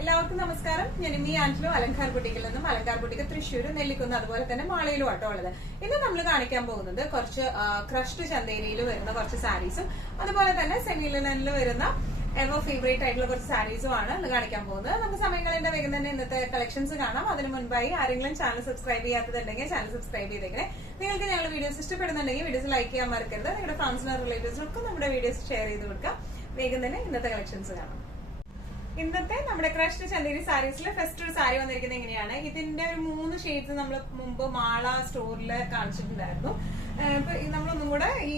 എല്ലാവർക്കും നമസ്കാരം. ഞാൻ ഇമ്മി ആന്റലോ അലങ്കാർ ബുട്ടിക്കിൽ നിന്നും. അലങ്കാർ ബുട്ടിക്ക് തൃശ്ശൂർ, നെല്ലിക്കുന്ന്, അതുപോലെ തന്നെ മാളയിലും ആട്ടോ ഉള്ളത്. ഇന്ന് നമ്മൾ കാണിക്കാൻ പോകുന്നത് കുറച്ച് ക്രഷ്ഡ് ചന്തേരിയിൽ വരുന്ന കുറച്ച് സാരീസും അതുപോലെ തന്നെ സെമി ലിനനിൽ വരുന്ന എവർ ഫേവറേറ്റ് ആയിട്ടുള്ള കുറച്ച് സാരീസും ആണ് ഇന്ന് കാണിക്കാൻ പോകുന്നത്. നമുക്ക് സമയങ്ങളിന്റെ വേഗം തന്നെ ഇന്നത്തെ കളക്ഷൻസ് കാണാം. അതിന് മുൻപായി ആരെങ്കിലും ചാനൽ സബ്സ്ക്രൈബ് ചെയ്യാത്തതുണ്ടെങ്കിൽ ചാനൽ സബ്സ്ക്രൈബ് ചെയ്തേക്കണേ. നിങ്ങൾക്ക് ഞങ്ങളുടെ വീഡിയോസ് ഇഷ്ടപ്പെടുന്നുണ്ടെങ്കിൽ വീഡിയോസ് ലൈക്ക് ചെയ്യാൻ മറക്കരുത്. നിങ്ങളുടെ ഫ്രണ്ട്സിനും റിലേറ്റീവ്സിനൊക്കെ നമ്മുടെ വീഡിയോസ് ഷെയർ ചെയ്ത് കൊടുക്കാം. വേഗം തന്നെ ഇന്നത്തെ കളക്ഷൻസ് കാണാം. ഇന്നത്തെ നമ്മുടെ ക്രഷ്ഡ് ചന്തേരി സാരീസിൽ ഫസ്റ്റ് ഒരു സാരി വന്നിരിക്കുന്നത് എങ്ങനെയാണ്? ഇതിന്റെ ഒരു 3 ഷെയ്ഡ്സ് നമ്മൾ മുമ്പ് മാള സ്റ്റോറിൽ കാണിച്ചിട്ടുണ്ടായിരുന്നു. ഇപ്പൊ നമ്മളൊന്നും കൂടെ ഈ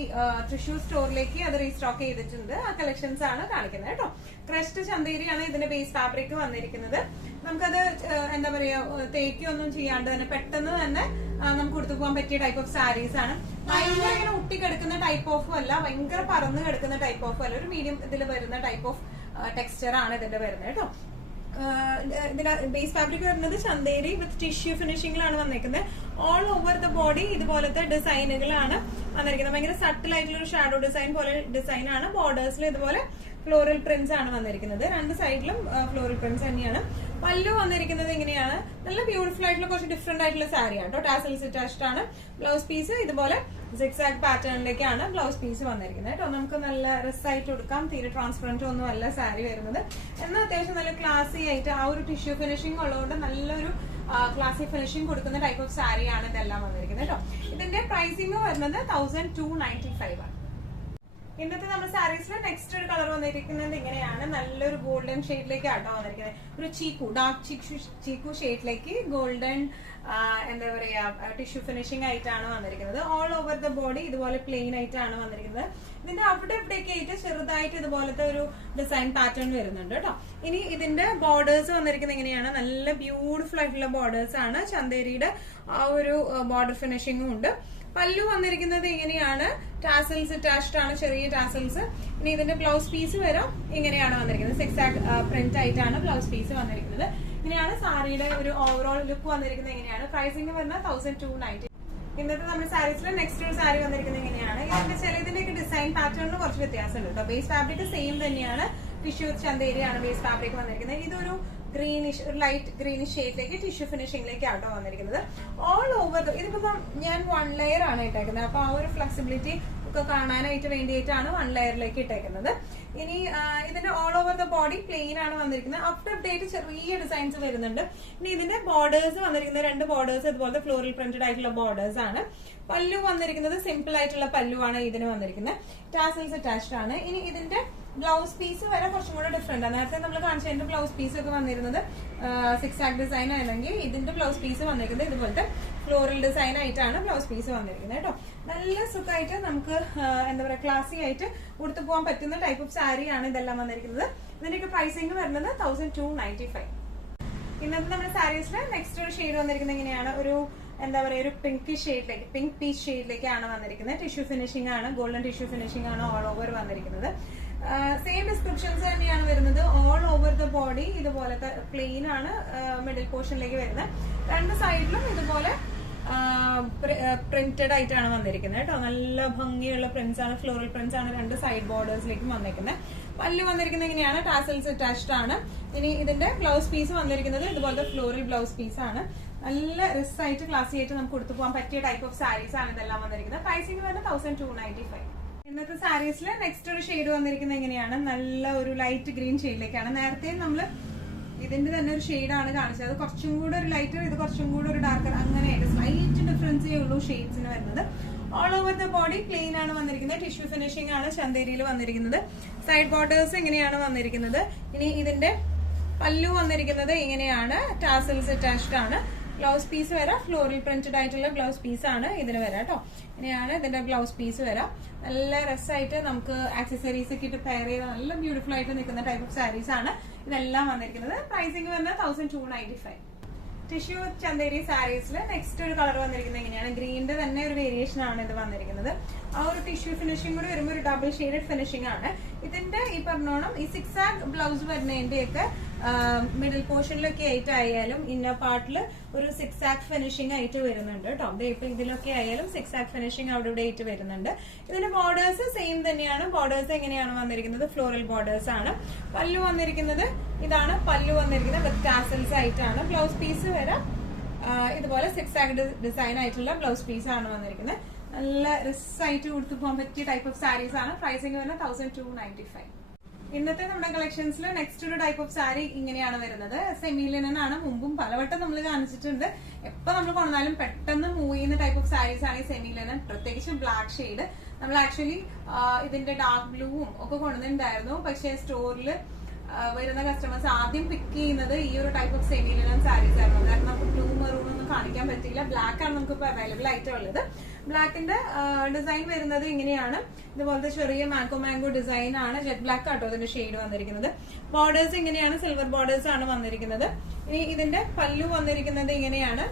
തൃശ്ശൂർ സ്റ്റോറിലേക്ക് അത് റീസ്റ്റോക്ക് ചെയ്തിട്ടുണ്ട്. ആ കളക്ഷൻസ് ആണ് കാണിക്കുന്നത് കേട്ടോ. ക്രഷ്ഡ് ചന്തേരിയാണ് ഇതിന്റെ ബേസ് ഫാബ്രിക് വന്നിരിക്കുന്നത്. നമുക്കത് എന്താ പറയാ, തേക്കൊന്നും ചെയ്യാണ്ട് തന്നെ പെട്ടെന്ന് തന്നെ നമുക്ക് കൊടുത്തു പോകാൻ പറ്റിയ ടൈപ്പ് ഓഫ് സാരീസ് ആണ്. ഭയങ്കര ഇങ്ങനെ ഒട്ടിക്കെടുക്കുന്ന ടൈപ്പ് ഓഫും അല്ല, ഭയങ്കര പറന്ന് കിടക്കുന്ന ടൈപ്പ് ഓഫും അല്ല, ഒരു മീഡിയം ഇതിൽ വരുന്ന ടൈപ്പ് ഓഫ് ടെക്സ്ചർ ആണ് ഇതിന്റെ വരുന്നത് കേട്ടോ. ഇതിന്റെ ബേസ് ഫാബ്രിക് വരുന്നത് ചന്തേരി വിത്ത് ടിഷ്യൂ ഫിനിഷിംഗിലാണ് വന്നിരിക്കുന്നത്. ഓൾ ഓവർ ദ ബോഡി ഇതുപോലത്തെ ഡിസൈനുകളാണ് വന്നിരിക്കുന്നത്. ഭയങ്കര സട്ടിൽ ആയിട്ടുള്ള ഒരു ഷാഡോ ഡിസൈൻ പോലെ ഡിസൈൻ ആണ്. ബോർഡേഴ്സിൽ ഇതുപോലെ ഫ്ലോറൽ പ്രിന്റ്സ് ആണ് വന്നിരിക്കുന്നത്. രണ്ട് സൈഡിലും ഫ്ലോറൽ പ്രിന്റ്സ് തന്നെയാണ്. പല്ലു വന്നിരിക്കുന്നത് എങ്ങനെയാണ്? നല്ല ബ്യൂട്ടിഫുൾ ആയിട്ടുള്ള കുറച്ച് ഡിഫറെന്റ് ആയിട്ടുള്ള സാരിയാണ് കേട്ടോ. ടാസൽസ് അറ്റാച്ച്ഡ് ആണ്. ബ്ലൗസ് പീസ് ഇതുപോലെ സിക്സാക് പാറ്റേണിലേക്കാണ് ബ്ലൗസ് പീസ് വന്നിരിക്കുന്നത് കേട്ടോ. നമുക്ക് നല്ല രസമായിട്ട് കൊടുക്കാം. തീരെ ട്രാൻസ്പെറന്റ് ഒന്നും അല്ല സാരി വരുന്നത്. എന്നാൽ അത്യാവശ്യം നല്ല ക്ലാസി ആയിട്ട് ആ ഒരു ടിഷ്യൂ ഫിനിഷിംഗ് ഉള്ളതുകൊണ്ട് നല്ലൊരു ക്ലാസി ഫിനിഷിംഗ് കൊടുക്കുന്ന ടൈപ്പ് ഓഫ് സാരിയാണ് ഇതെല്ലാം വന്നിരിക്കുന്നത് കേട്ടോ. ഇതിന്റെ പ്രൈസിംഗ് വരുന്നത് 1295 ആണ്. ഇന്നത്തെ നമ്മുടെ സാരീസിൽ നെക്സ്റ്റ് ഒരു കളർ വന്നിരിക്കുന്നത് ഇങ്ങനെയാണ്. നല്ലൊരു ഗോൾഡൻ ഷെയ്ഡിലേക്ക് ആട്ടോ വന്നിരിക്കുന്നത്. ഒരു ചീക്കു, ഡാർക്ക് ചീക്കു ഷെയ്ഡിലേക്ക് ഗോൾഡൻ എന്താ പറയാ ടിഷ്യൂ ഫിനിഷിംഗ് ആയിട്ടാണ് വന്നിരിക്കുന്നത്. ഓൾ ഓവർ ദ ബോഡി ഇതുപോലെ പ്ലെയിൻ ആയിട്ടാണ് വന്നിരിക്കുന്നത്. ഇതിന്റെ അവിടെ ഇവിടെയൊക്കെ ആയിട്ട് ചെറുതായിട്ട് ഇതുപോലത്തെ ഒരു ഡിസൈൻ പാറ്റേൺ വരുന്നുണ്ട് കേട്ടോ. ഇനി ഇതിന്റെ ബോർഡേഴ്സ് വന്നിരിക്കുന്നത് എങ്ങനെയാണ്? നല്ല ബ്യൂട്ടിഫുൾ ആയിട്ടുള്ള ബോർഡേഴ്സ് ആണ്. ചന്തേരിയുടെ ആ ഒരു ബോർഡർ ഫിനിഷിംഗും ഉണ്ട്. പല്ലു വന്നിരിക്കുന്നത് ഇങ്ങനെയാണ്. ടാസൽസ് അറ്റാച്ച്ഡ് ആണ്, ചെറിയ ടാസൽസ്. ഇനി ഇതിന്റെ ബ്ലൗസ് പീസ് വരും ഇങ്ങനെയാണ് വന്നിരിക്കുന്നത്. സിക്സാക് പ്രിന്റ് ആയിട്ടാണ് ബ്ലൗസ് പീസ് വന്നിരിക്കുന്നത്. ഇങ്ങനെയാണ് സാരിയുടെ ഒരു ഓവറോൾ ലുക്ക് വന്നിരിക്കുന്നത്. എങ്ങനെയാണ്? പ്രൈസിംഗ് വരുന്നത് 1290. ഇന്നത്തെ നമ്മുടെ സാരീസിൽ നെക്സ്റ്റ് ഒരു സാരി വന്നിരിക്കുന്നത് എങ്ങനെയാണ്? ഇതിന്റെ ചിലതിന്റെയൊക്കെ ഡിസൈൻ പാറ്റേണിന് കുറച്ച് വ്യത്യാസമുണ്ട് കേട്ടോ. ബേസ് ഫാബ്രിക് സെയിം തന്നെയാണ്. ടിഷ്യൂ ചന്തേരിയാണ് ബേസ് ഫാബ്രിക് വന്നിരിക്കുന്നത്. ഇതൊരു ഗ്രീനിഷ്, ലൈറ്റ് ഗ്രീനിഷ് ഷെയ്ഡിലേക്ക് ടിഷ്യൂ ഫിനിഷിംഗിലേക്ക് ആട്ടോ വന്നിരിക്കുന്നത്. ഓൾ ഓവർ ഇതിപ്പോ ഞാൻ 1 ലെയർ ആണ് ഇട്ടേക്കുന്നത്. അപ്പൊ ആ ഒരു ഫ്ലെക്സിബിലിറ്റി ഒക്കെ കാണാനായിട്ട് വേണ്ടിയിട്ടാണ് 1 ലെയറിലേക്ക് ഇട്ടേക്കുന്നത്. ഇനി ഇതിന്റെ all over the body plain ആണ് വന്നിരിക്കുന്നത്. അപ് ടു ഡേറ്റ് ചെറിയ ഡിസൈൻസ് വരുന്നുണ്ട്. ഇനി ഇതിന്റെ ബോർഡേഴ്സ് വന്നിരിക്കുന്നത് 2 ബോർഡേഴ്സ് ഇതുപോലത്തെ ഫ്ലോറൽ പ്രിന്റഡ് ആയിട്ടുള്ള ബോർഡേഴ്സ് ആണ്. പല്ലു വന്നിരിക്കുന്നത് സിമ്പിൾ ആയിട്ടുള്ള പല്ലു ആണ് ഇതിന് വന്നിരിക്കുന്നത്. ടാസൽസ് അറ്റാച്ച്ഡ് ആണ്. ഇനി ഇതിന്റെ ബ്ലൗസ് പീസ് വരെ കുറച്ചും കൂടെ ഡിഫറെന്റ് ആണ്. നേരത്തെ നമ്മൾ കാണിച്ചതിന്റെ ബ്ലൗസ് പീസ് ഒക്കെ വന്നിരുന്നത് സിക്സാക് ഡിസൈൻ ആണെങ്കിൽ ഇതിന്റെ ബ്ലൗസ് പീസ് വന്നിരിക്കുന്നത് ഇതുപോലത്തെ ഫ്ലോറൽ ഡിസൈൻ ആയിട്ടാണ് ബ്ലൗസ് പീസ് വന്നിരിക്കുന്നത് കേട്ടോ. നല്ല സുഖമായിട്ട് നമുക്ക് എന്താ പറയാ ക്ലാസി ആയിട്ട് കൊടുത്തു പോകാൻ പറ്റുന്ന ടൈപ്പ് ഓഫ് സാരിയാണ് ഇതെല്ലാം വന്നിരിക്കുന്നത്. ഇതിന്റെയൊക്കെ പ്രൈസിംഗ് വരുന്നത് 1295. ഇന്നത്തെ നമ്മുടെ സാരീസിൽ നെക്സ്റ്റ് ഒരു ഷെയ്ഡ് വന്നിരിക്കുന്നത് എങ്ങനെയാണ്? ഒരു എന്താ പറയുക, ഒരു പിങ്ക് ഷെയ്ഡിലേക്ക്, പിങ്ക് പീച്ച് ഷെയ്ഡിലേക്കാണ് വന്നിരിക്കുന്നത്. ടിഷ്യൂ ഫിനിഷിംഗ് ആണ്, ഗോൾഡൻ ടിഷ്യൂ ഫിനിഷിംഗ് ആണ് ഓൾ ഓവർ വന്നിരിക്കുന്നത്. സെയിം ഡിസ്ക്രിപ്ഷൻസ് തന്നെയാണ് വരുന്നത്. ഓൾ ഓവർ ദ ബോഡി ഇതുപോലത്തെ പ്ലെയിൻ ആണ് മിഡിൽ പോർഷനിലേക്ക് വരുന്നത്. 2 സൈഡിലും ഇതുപോലെ പ്രിന്റഡ് ആയിട്ടാണ് വന്നിരിക്കുന്നത് കേട്ടോ. നല്ല ഭംഗിയുള്ള പ്രിന്റ്സ് ആണ്, ഫ്ലോറൽ പ്രിന്റ്സ് ആണ് 2 സൈഡ് ബോർഡേഴ്സിലേക്കും വന്നിരിക്കുന്നത്. പല്ല് വന്നിരിക്കുന്നത് എങ്ങനെയാണ്? ടാസൽസ് അറ്റാച്ച്ഡ് ആണ്. ഇനി ഇതിന്റെ ബ്ലൗസ് പീസ് വന്നിരിക്കുന്നത് ഇതുപോലത്തെ ഫ്ലോറൽ ബ്ലൗസ് പീസ് ആണ്. നല്ല രസമായിട്ട് ക്ലാസി ആയിട്ട് നമുക്ക് കൊടുത്തു പോകാൻ പറ്റിയ ടൈപ്പ് ഓഫ് സാരീസ് ആണ് ഇതെല്ലാം വന്നിരിക്കുന്നത്. പ്രൈസിംഗ് വരുന്നത് 1295. ഇന്നത്തെ സാരീസിൽ നെക്സ്റ്റ് ഒരു ഷെയ്ഡ് വന്നിരിക്കുന്നത് എങ്ങനെയാണ്? നല്ല ഒരു ലൈറ്റ് ഗ്രീൻ ഷെയ്ഡിലേക്കാണ്. നേരത്തെ നമ്മള് ഇതിന്റെ തന്നെ ഒരു ഷെയ്ഡാണ് കാണിച്ചത്. അത് കുറച്ചും കൂടെ ഒരു ലൈറ്റർ, ഇത് കുറച്ചും കൂടെ ഒരു ഡാർക്കർ, അങ്ങനെയായിട്ട് സ്ലൈറ്റ് ഡിഫറൻസേ ഉള്ളൂ ഷെയ്ഡ്സിന് വരുന്നത്. All over the body plain ആണ് വന്നിരിക്കുന്നത്. ടിഷ്യൂ ഫിനിഷിംഗ് ആണ് ചന്തേരിയിൽ വന്നിരിക്കുന്നത്. സൈഡ് ബോർഡേഴ്സ് ഇങ്ങനെയാണ് വന്നിരിക്കുന്നത്. ഇനി ഇതിന്റെ പല്ലു വന്നിരിക്കുന്നത് ഇങ്ങനെയാണ്. ടാസൽസ് അറ്റാച്ച്ഡ് ആണ്. ബ്ലൗസ് പീസ് വരാം ഫ്ലോറൽ പ്രിന്റഡ് ആയിട്ടുള്ള ബ്ലൗസ് പീസ് ആണ് ഇതിന് വരാം കേട്ടോ. ഇങ്ങനെയാണ് ഇതിന്റെ ബ്ലൗസ് പീസ് വരാം. നല്ല രസമായിട്ട് നമുക്ക് ആക്സസറീസ് ഒക്കെ ഇട്ട് പെയർ ചെയ്ത് നല്ല ബ്യൂട്ടിഫുൾ ആയിട്ട് നിൽക്കുന്ന ടൈപ്പ് ഓഫ് സാരീസ് ആണ് ഇതെല്ലാം വന്നിരിക്കുന്നത്. പ്രൈസിംഗ് വരുന്നത് 1295. ടിഷ്യൂ ചന്തേരി സാരീസിൽ നെക്സ്റ്റ് ഒരു കളർ വന്നിരിക്കുന്നത് എങ്ങനെയാണ്? ഗ്രീനിന്റെ തന്നെ ഒരു വേരിയേഷൻ ആണ് ഇത് വന്നിരിക്കുന്നത്. ആ ഒരു ടിഷ്യൂ ഫിനിഷിംഗ് കൂടി വരുമ്പോൾ ഒരു ഡബിൾ ഷെയ്ഡഡ് ഫിനിഷിംഗ് ആണ്. ഇതിന്റെ ഈ പറഞ്ഞോണം ഈ സിക്സാക് ബ്ലൗസ് വരുന്നതിന്റെയൊക്കെ മിഡിൽ പോർഷനിലൊക്കെ ആയിട്ടായാലും ഇന്നർ പാർട്ടിൽ ഒരു 6 ആക്ട് ഫിനിഷിംഗ് ആയിട്ട് വരുന്നുണ്ട് കേട്ടോ. ഇപ്പൊ ഇതിലൊക്കെ ആയാലും 6 ആക്ട് ഫിനിഷിംഗ് അവിടെ ഇവിടെ ആയിട്ട് വരുന്നുണ്ട്. ഇതിന്റെ ബോർഡേഴ്സ് സെയിം തന്നെയാണ്. ബോർഡേഴ്സ് എങ്ങനെയാണ് വന്നിരിക്കുന്നത്? ഫ്ലോറൽ ബോർഡേഴ്സ് ആണ്. പല്ലു വന്നിരിക്കുന്നത് ഇതാണ്. പല്ലു വന്നിരിക്കുന്നത് വിത്ത് ടാസൽസ് ആയിട്ടാണ്. ബ്ലൗസ് പീസ് വരെ ഇതുപോലെ 6 ആക്ട് ഡിസൈൻ ആയിട്ടുള്ള ബ്ലൗസ് പീസ് ആണ് വന്നിരിക്കുന്നത്. നല്ല രസമായിട്ട് കൊടുത്തു പോകാൻ പറ്റിയ ടൈപ്പ് ഓഫ് സാരീസ് ആണ്. പ്രൈസിംഗ് വരുന്നത് 1295. ഇന്നത്തെ നമ്മുടെ കളക്ഷൻസിൽ നെക്സ്റ്റ് ഒരു ടൈപ്പ് ഓഫ് സാരി ഇങ്ങനെയാണ് വരുന്നത്. സെമി ലിനൻ ആണ്. മുമ്പും പലവട്ടം നമ്മൾ കാണിച്ചിട്ടുണ്ട്. എപ്പോ നമ്മൾ കൊണ്ടാലും പെട്ടെന്ന് മൂവ് ചെയ്യുന്ന ടൈപ്പ് ഓഫ് സാരീസ് ആണ് ഈ സെമി ലിനൻ. പ്രത്യേകിച്ച് ബ്ലാക്ക് ഷെയ്ഡ്. നമ്മൾ ആക്ച്വലി ഇതിന്റെ ഡാർക്ക് ബ്ലൂവും ഒക്കെ കൊണ്ടുവന്നിട്ടുണ്ടായിരുന്നു. പക്ഷേ സ്റ്റോറിൽ വരുന്ന കസ്റ്റമേഴ്സ് ആദ്യം പിക്ക് ചെയ്യുന്നത് ഈ ഒരു type of semi linen saris ആയിരുന്നു. കാരണം നമുക്ക് ബ്ലൂ മെറൂൺ ഒന്നും കാണിക്കാൻ പറ്റില്ല. ബ്ലാക്ക് ആണ് നമുക്ക് ഇപ്പൊ അവൈലബിൾ ആയിട്ടുള്ളത്. ബ്ലാക്കിന്റെ ഡിസൈൻ വരുന്നത് ഇങ്ങനെയാണ്. ഇതുപോലത്തെ ചെറിയ മാംഗോ ഡിസൈൻ ആണ്. ജെറ്റ് ബ്ലാക്ക് ആട്ടോ ഇതിന്റെ ഷെയ്ഡ് വന്നിരിക്കുന്നത്. ബോർഡേഴ്സ് ഇങ്ങനെയാണ്. സിൽവർ ബോർഡേഴ്സ് ആണ് വന്നിരിക്കുന്നത്. ഇനി ഇതിന്റെ പല്ലു വന്നിരിക്കുന്നത് ഇങ്ങനെയാണ്.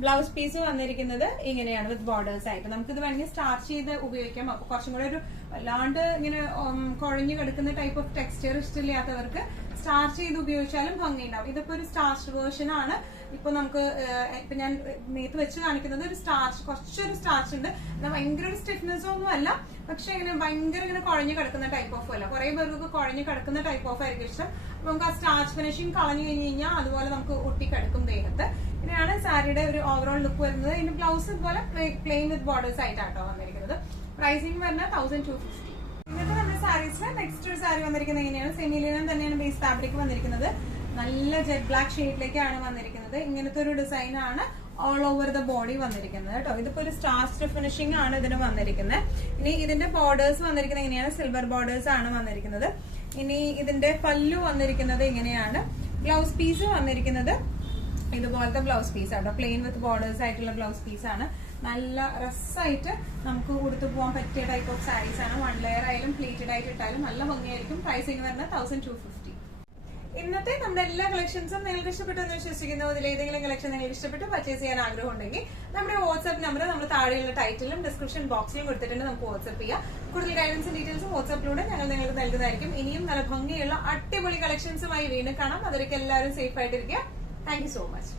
ബ്ലൗസ് പീസ് വന്നിരിക്കുന്നത് ഇങ്ങനെയാണ് വിത്ത് ബോർഡേഴ്സ് ആയിട്ട്. നമുക്കിത് വേണമെങ്കിൽ സ്റ്റാർച്ച് ചെയ്ത് ഉപയോഗിക്കാം. അപ്പൊ കുറച്ചും കൂടെ ഒരു വല്ലാണ്ട് ഇങ്ങനെ കുഴഞ്ഞു കിടക്കുന്ന ടൈപ്പ് ഓഫ് ടെക്സ്ചർ ഇഷ്ടമില്ലാത്തവർക്ക് സ്റ്റാർച്ച് ചെയ്ത് ഉപയോഗിച്ചാലും ഭംഗിയുണ്ടാവും. ഇതിപ്പോ ഒരു സ്റ്റാർച്ച് വേർഷൻ ആണ്. ഇപ്പൊ നമുക്ക് ഇപ്പൊ ഞാൻ മേത്ത് വെച്ച് കാണിക്കുന്നത് ഒരു സ്റ്റാർച്ച്, കുറച്ചൊരു സ്റ്റാർച്ച് ഉണ്ട്. ഭയങ്കര ഒരു സ്റ്റിഫ്നെസ് ഒന്നും അല്ല. പക്ഷെ ഇങ്ങനെ ഭയങ്കര ഇങ്ങനെ കുഴഞ്ഞു കിടക്കുന്ന ടൈപ്പ് ഓഫ് അല്ല. കുറെ പേർക്ക് കുഴഞ്ഞു കിടക്കുന്ന ടൈപ്പ് ഓഫ് ആയിരിക്കും ഇഷ്ടം. അപ്പൊ നമുക്ക് ആ സ്റ്റാർച്ച് ഫിനിഷിംഗ് കളഞ്ഞു കഴിഞ്ഞ് കഴിഞ്ഞാൽ അതുപോലെ നമുക്ക് ഒട്ടിക്കിടക്കും ദേഹത്ത്. ഇങ്ങനെയാണ് സാരിയുടെ ഒരു ഓവറോൾ ലുക്ക് വരുന്നത്. ഇതിന്റെ ബ്ലൗസ് ഇതുപോലെ പ്ലെയിൻ വിത്ത് ബോർഡേഴ്സ് ആയിട്ടാട്ടോ വന്നിരിക്കുന്നത്. പ്രൈസിംഗ് വരുന്നത് 1250. ഇന്നത്തെ നമ്മുടെ സാരീസിൽ നെക്സ്റ്റ് ഒരു സാരി വന്നിരിക്കുന്നത് എങ്ങനെയാണ്? സെമി ലിനൻ തന്നെയാണ് ബേസ് ഫാബ്രിക് വന്നിരിക്കുന്നത്. നല്ല ജെറ്റ് ബ്ലാക്ക് ഷെയ്ഡിലേക്കാണ് വന്നിരിക്കുന്നത്. ഇങ്ങനത്തെ ഒരു ഡിസൈൻ ആണ് ഓൾ ഓവർ ദ ബോഡി വന്നിരിക്കുന്നത് കേട്ടോ. ഇതിപ്പോ ഒരു സ്റ്റാർച്ച് ഫിനിഷിംഗ് ആണ് ഇതിന് വന്നിരിക്കുന്നത്. ഇനി ഇതിന്റെ ബോർഡേഴ്സ് വന്നിരിക്കുന്നത് എങ്ങനെയാണ്? സിൽവർ ബോർഡേഴ്സ് ആണ് വന്നിരിക്കുന്നത്. ഇനി ഇതിന്റെ പല്ലു വന്നിരിക്കുന്നത് ഇങ്ങനെയാണ്. ബ്ലൗസ് പീസ് വന്നിരിക്കുന്നത് ഇതുപോലത്തെ ബ്ലൗസ് പീസ് ആട്ടോ. പ്ലെയിൻ വിത്ത് ബോർഡേഴ്സ് ആയിട്ടുള്ള ബ്ലൗസ് പീസ് ആണ്. നല്ല രസമായിട്ട് നമുക്ക് കൊടുത്തു പോകാൻ പറ്റിയ ടൈപ്പ് ഓഫ് സാരീസ് ആണ്. 1 ലെയർ ആയാലും പ്ലീറ്റഡ് ആയിട്ട് ഇട്ടാലും നല്ല ഭംഗിയായിരിക്കും. പ്രൈസിംഗ് വരുന്നത് 1250. ഇന്നത്തെ നമ്മുടെ എല്ലാ കളക്ഷൻസും നിങ്ങൾക്ക് ഇഷ്ടപ്പെട്ടെന്ന് വിശ്വസിക്കുന്നു. ഇതിൽ ഏതെങ്കിലും കളക്ഷൻ നിങ്ങൾക്ക് ഇഷ്ടപ്പെട്ട് പർച്ചേസ് ചെയ്യാൻ ആഗ്രഹം ഉണ്ടെങ്കിൽ നമ്മുടെ വാട്സ്ആപ്പ് നമ്പർ നമ്മൾ താഴെയുള്ള ടൈറ്റിലും ഡിസ്ക്രിപ്ഷൻ ബോക്സിലും കൊടുത്തിട്ടുണ്ട്. നമുക്ക് വാട്സ്ആപ്പ് ചെയ്യാം. കൂടുതൽ ഗൈഡൻസും ഡീറ്റെയിൽസും വാട്സ്ആപ്പിലൂടെ ഞങ്ങൾ നിങ്ങൾക്ക് നൽകുന്നതായിരിക്കും. ഇനിയും നല്ല ഭംഗിയുള്ള അടിപൊളി കളക്ഷൻസുമായി വീണ്ടും കാണാം. അതിലേക്ക് എല്ലാവരും സേഫ് ആയിട്ടിരിക്കുക. Thank you so much.